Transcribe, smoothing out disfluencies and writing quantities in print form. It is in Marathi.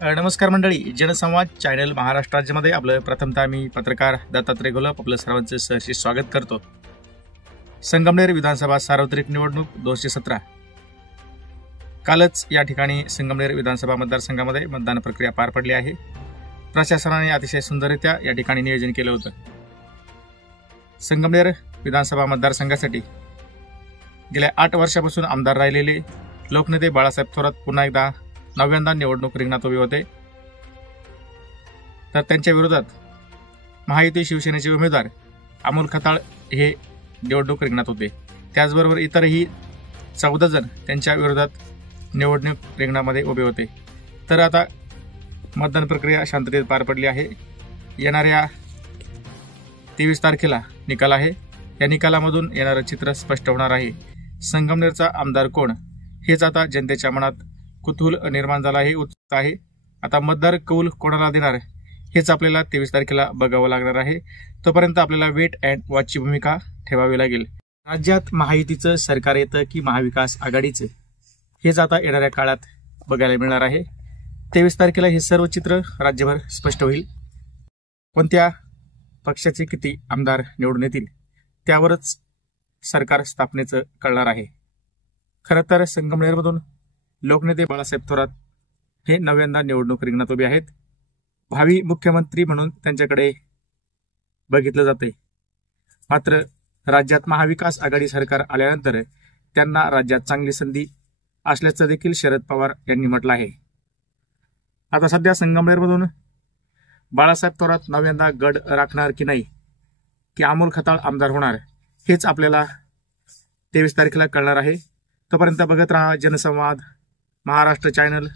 नमस्कार मंडळी, जनसंवाद चॅनल महाराष्ट्र राज्यामध्ये आपलं प्रथमतः मी पत्रकार दत्तात्रय गोलप आपलं सर्वांचं सहर्षी स्वागत करतो. संगमनेर विधानसभा सार्वत्रिक निवडणूक 2017 कालच या ठिकाणी संगमनेर विधानसभा मतदारसंघामध्ये मतदान प्रक्रिया पार पडली आहे. प्रशासनाने अतिशय सुंदररित्या या ठिकाणी नियोजन केलं होतं. संगमनेर विधानसभा मतदारसंघासाठी गेल्या 8 वर्षापासून आमदार राहिलेले लोकनेते बाळासाहेब थोरात पुन्हा एकदा 9व्यांदा निवडणूक रिंगणात उभे होते. तर त्यांच्या विरोधात महायुती शिवसेनेचे उमेदवार अमोल खताळ हे निवडणूक रिंगणात होते. त्याचबरोबर इतरही 14 जण त्यांच्या विरोधात निवडणूक रिंगणामध्ये उभे होते. तर आता मतदान प्रक्रिया शांततेत पार पडली आहे. येणाऱ्या 23 तारखेला निकाल आहे. या निकालामधून येणारं चित्र स्पष्ट होणार आहे. संगमनेरचा आमदार कोण हेच आता जनतेच्या मनात कुतूहल निर्माण झाला आहे, उत्सुकता आहे. आता मतदार कौल कोणाला देणार हेच आपल्याला 23 तारखेला बघावं लागणार आहे. तोपर्यंत आपल्याला वेट अँड वॉचची भूमिका ठेवावी लागेल. राज्यात महायुतीचं सरकार येतं की महाविकास आघाडीचं हेच आता येणाऱ्या काळात बघायला मिळणार आहे. 23 तारखेला हे सर्व चित्र राज्यभर स्पष्ट होईल. कोणत्या पक्षाचे किती आमदार निवडून येतील त्यावरच सरकार स्थापनेचं कळणार आहे. खरं तर संगमनेरमधून लोकनेते बाळासाहेब थोरात हे 9व्यांदा निवडणूक रिंगणात उभे आहेत. भावी मुख्यमंत्री म्हणून त्यांच्याकडे बघितलं जाते. मात्र राज्यात महाविकास आघाडी सरकार आल्यानंतर त्यांना राज्यात चांगली संधी असल्याचं देखील शरद पवार यांनी म्हटलं आहे. आता सध्या संगमनेरमधून बाळासाहेब थोरात 9व्यांदा गड राखणार की नाही, की अमोल खताळ आमदार होणार हेच आपल्याला 23 तारखेला कळणार आहे. तोपर्यंत बघत राहा जनसंवाद महाराष्ट्र चॅनल.